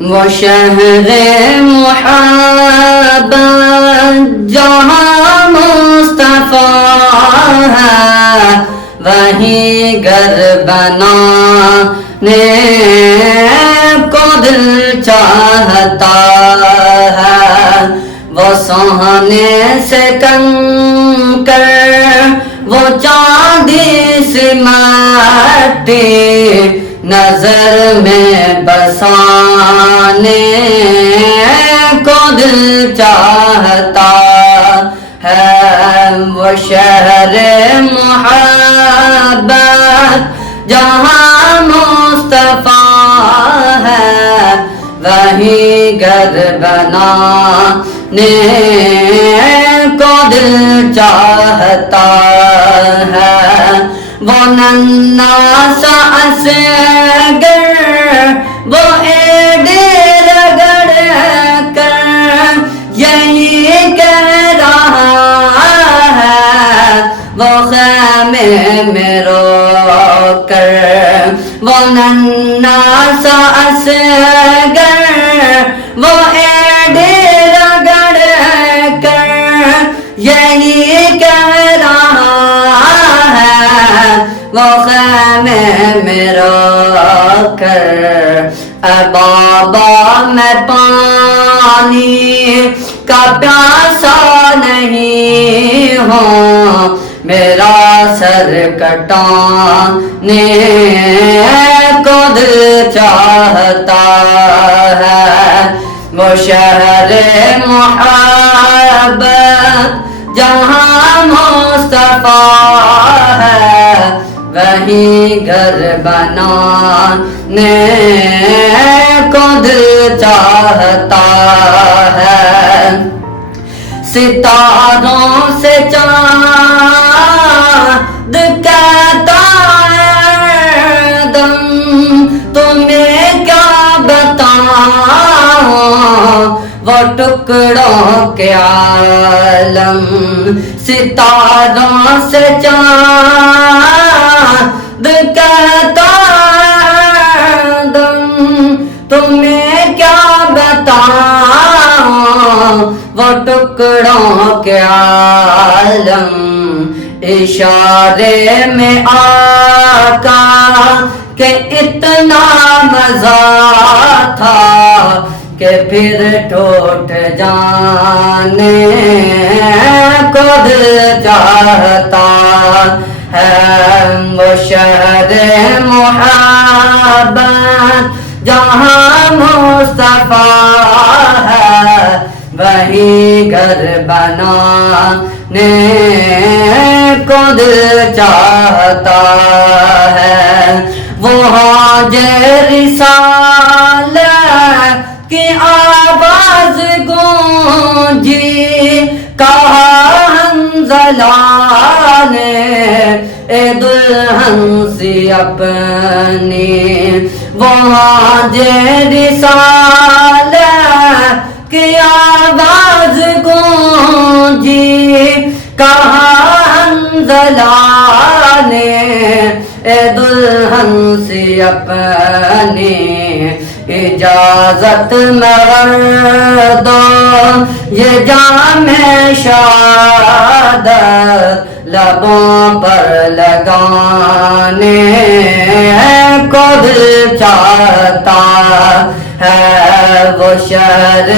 وہ شہر محبت جہاں مصطفیٰ ہے، وہیں گھر بنانے کو دل چاہتا ہے۔ وہ سونے سے کنکر، وہ چاندی سی مٹی، نظر میں بسانے کو دل چاہتا ہے۔ وہ شہر محبت جہاں مصطفیٰ ہے، وہیں گھر بنانے کو دل چاہتا ہے۔ وہ ننھا سا اصغر، وہ ایڑے رگڑ کر یہی کہہ رہا ہے، وہ خیمے میں رو کر۔ وہ ننھا سا اصغر، وہ ایڑے رگڑ کر یہی کہہ رہا ہے، وہ خیمے میں رو کر۔ اے بابا میں پانی کا پیاسا نہیں ہوں، میرا سر کٹانے کو دل چاہتا ہے۔ وہ شہر محبت جہاں مصطفیٰ ہے، وہیں گھر بنانے کو دل چاہتا ہے۔ ستاروں سے چاند کہتا ہے دم، تمہیں کیا بتاؤں وہ ٹکڑوں کے عالم۔ ستاروں سے چاند کہتا ہے دم، تمہیں کیا بتاؤں وہ ٹکڑوں کے عالم۔ اشارے میں آقا کہ اتنا مزہ تھا کہ پھر ٹوٹ جانے کو دل چاہتا ہے۔ وہ شہر محبت جہاں مصطفیٰ ہے، وہیں گھر بنانے کو دل چاہتا ہے۔ وہاں رسالت کی آواز گونجی، کہا حنظلہ نے اے دلہن سی اپنی۔ وہاں رسالت کی آواز گونجی، کہا حنظلہ نے اے دلہن سی اپنی۔ اجازت مردو یہ جام شہادت لبوں پر لگانے کو دل چاہتا ہے۔ وہ شہر